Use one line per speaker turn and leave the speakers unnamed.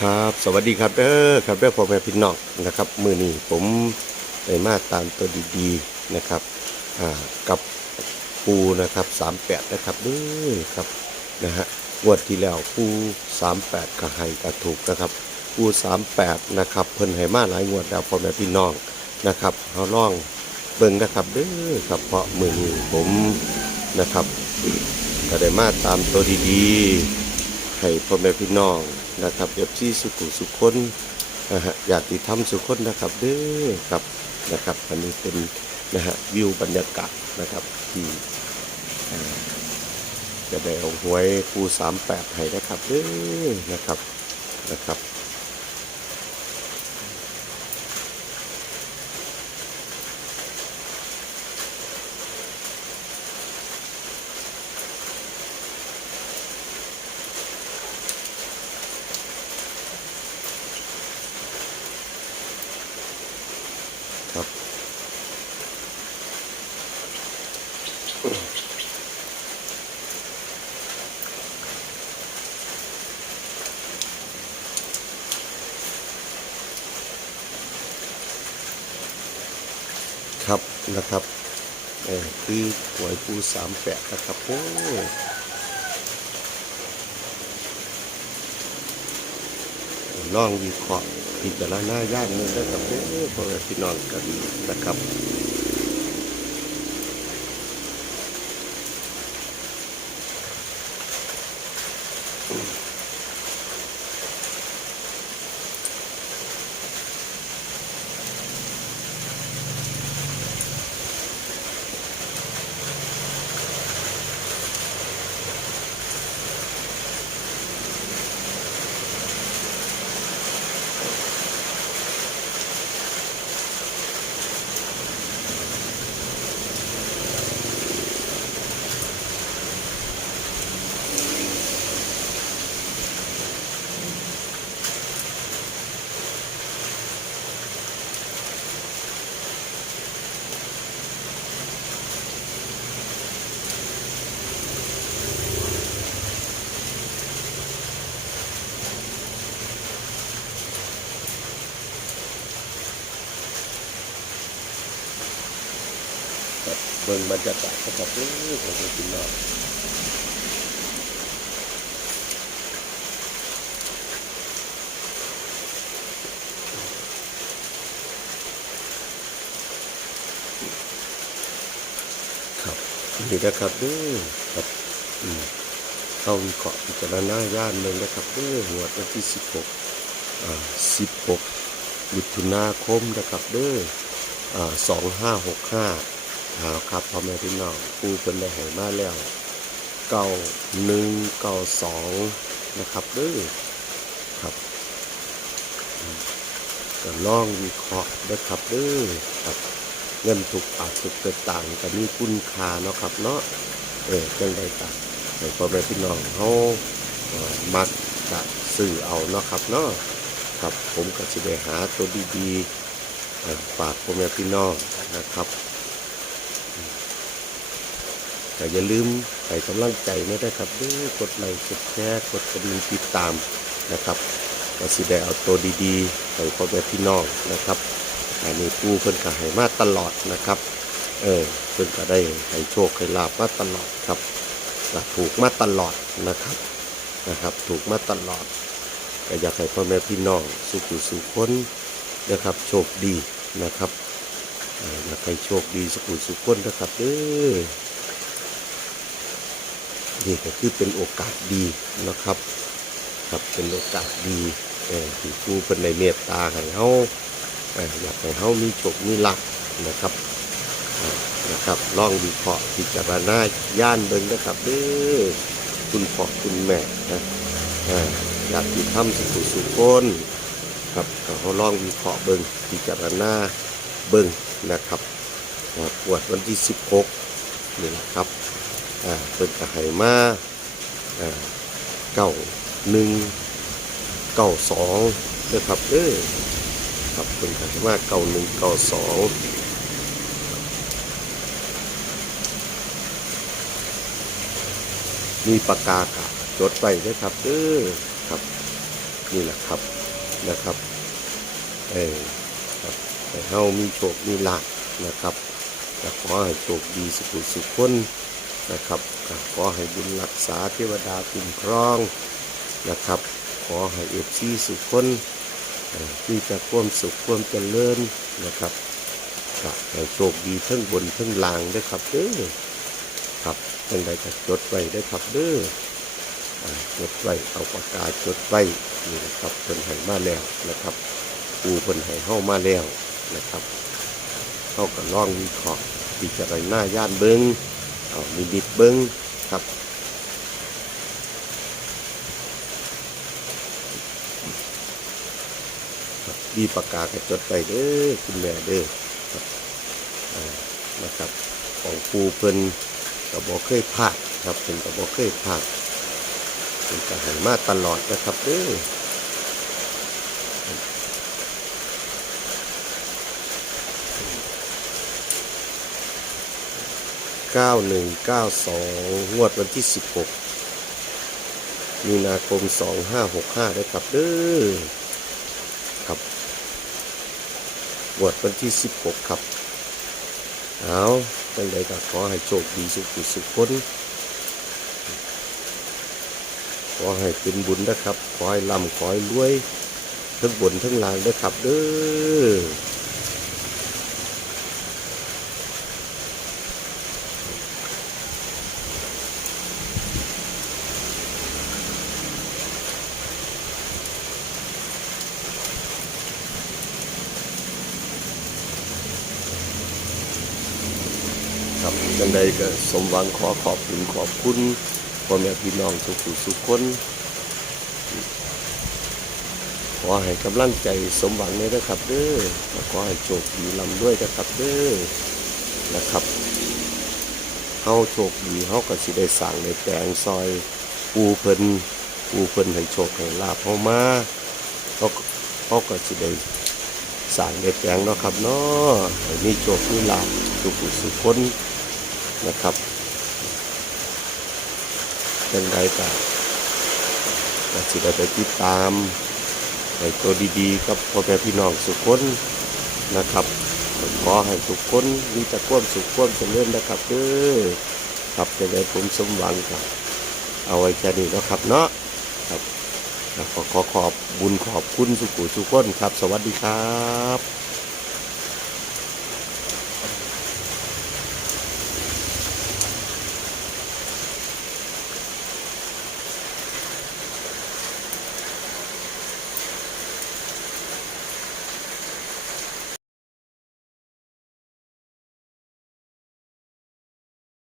ครับ สวัสดีครับเด้อครับเด้อพ่อแม่พี่น้องนะครับ มือนี้ผมได้มาตามตัวดีๆนะครับอ่ากับปูนะครับ38นะครับเด้อครับนะฮะงวดที่แล้วปู38ก็ให้ก็ถูกนะครับปู38นะครับเพิ่นให้มาหลายงวดแล้วพ่อแม่พี่น้องนะครับเฮาล่องเบิ่งนะครับเด้อครับเพราะมือนี้ผมนะครับก็ได้มาตามตัวดีๆให้พ่อแม่พี่น้อง นะครับเอฟซีสุขุสุขคนนะฮะญาติธรรมสุขคนนะครับเด้อครับนะครับ อันนี้เป็นนะฮะวิวบรรยากาศนะครับที่จะได้เอาหวยปูสามแปดให้นะครับเด้อนะครับนะครับ ครับครับนะครับเออคือหวยปูสามแปดนะครับโอ้ลองวิเคราะห์ พิจารณาย่านหนึงได้กับเด้อพ่อแม่พี่น้องกันนะครับ เบิ่งบรรยากาศนะครับเด้อพ่อแม่พี่น้องครับนี่นะครับเด้อครับอืมเข้าวิเคราะห์พิจารณาย่านเมืองนะครับเด้อหววันที่16อ่า16มิถุนาคมนะครับเด้ออ่า2565 เอาครับพ่อแม่พี่น้องปูเป็นได้ให้มาแล้วเก้าหนึ่งเก้าสองนะครับด้อครับก็ลองวิเคราะห์นะครับด้อครับเงินถูกปากถูกเกิดต่างกันมีคุณค่าเนาะครับเนาะเออจังใดต่างให้พ่อแม่พี่น้องเขามักจะซื้อเอาเนาะครับเนาะครับผมก็จะไปหาตัวดีๆฝากพ่อแม่พี่น้องนะครับ แต่อย่าลืมให้กำลังใจไม่ได้ครับเด้อกดไลค์กดแชร์กดกระดิ่งติดตามนะครับก็สิได้เอาตัวดีๆให้พ่อแม่พี่น้องนะครับอันนี้ปูเพิ่นก็ให้มาตลอดนะครับ เออเพิ่นก็ได้ให้โชคให้ลาบมาตลอดครับถูกมาตลอดนะครับนะครับ ถูกมาตลอดก็อยากให้พ่อแม่พี่น้องสุขุสุขคนนะครับ โชคดีนะครับเอ่ออยากให้โชคดีสุขุสุขคนนะครับเด้อ นี่ก็คือเป็นโอกาสดีนะครับครับเป็นโอกาสดีเออที่ครูเพิ่นในเมตตาให้เฮาอ่ออยากให้เฮามีโชคมีลักนะครับนะครับลองวิเคราะห์พิจารณาย่านเบิ่งนะครับเด้อคุณพ่อคุณแม่นะอ่ออยากที่ทำสุขุสุขคนครับเฮาลองวิเคราะห์เบิ่งพิจารณาเบิ่งนะครับปวดวันที่ 16นี่แหละครับ อ่าเพิ่นก็ให้มาอ่าเก้าหนึ่งเก้าสองนะครับเด้อครับเป็นขันมาเก่าหนึ่งเก่าสองมีปากกากะจดไปด้ครับเด้อครับนี่แหละครับนะครับเออครับให้เฮามีโชคมีลาภนะครับขอให้โชคดีสุขสุขคน นะครับก็ขอให้บุญรักษาเทวดาคุ้มครองนะครับ ขอให้เอฟซีสุขคนเอ่อมีแต่ความสุขความเจริญนะครับก็ให้โชคดีทั้งบนทั้งล่างด้วยครับเด้อครับจังใดก็จดไว้เด้ครับเด้ออจดไว้เอาปากกาจดไว้นี่นะครับเพิ่นให้มาแล้วนะครับปูเพิ่นให้เฮามาแล้วนะครับเฮาก็ลองวิเคราะห์พิจารณาย่านเบิง เอามีดิดเบิ้งครับครับมีปากกาก็จดไว้เด้อคุณแม่เด้อครับนะครับของปูเพิ่นก็บ่เคยพลาดครับเพิ่นก็บ่เคยพลาดเป็นกรให้มาตลอดนะครับเด้อ เก้าหนึ่งเก้าสองวดวันที่สิบหกมีนาคมสองห้าหกห้าได้ครับเด้อครับงวดวันที่สิบหกครับเอาเป็นไรก็ขอให้โชคดีสุขสุขคนขอให้เป็นบุญนะครับ ขอให้ร่ำขอให้รวย ทั้งบนทั้งล่างนะครับเด้อ ครับจังใดก็สมหวังขอขอบคุณขอบคุณพ่อแม่พี่น้องทุกผู้ทุกคนขอให้กำลังใจสมหวังเลยนะครับเด้อขอให้โชคดีลำด้วยนะครับเด้อนะครับเฮาโชคดีเฮาก็สิได้สั่งในแปลงซอยปูเพิ่นปูเพิ่นให้โชคให้ลาภเฮามาเฮาก็เฮาก็สิได้สั่งในแปลงเนาะครับเนาะให้มีโชคมีลาภทุกผู้สุขคน นะครับ เป็นไรก็ก็สิได้ไปติดตามให้ตัวดีๆกับพ่อแม่พี่น้องสุขคนนะครับขอให้ทุกคนมีแต่ความสุขความเจริญนะครับเด้อครับจะได้ผมสมหวังครับ เอาไว้แค่นี้นะครับเนาะครับขอขอขอบบุญขอบคุณสุขุสุขคนครับ สวัสดีครับ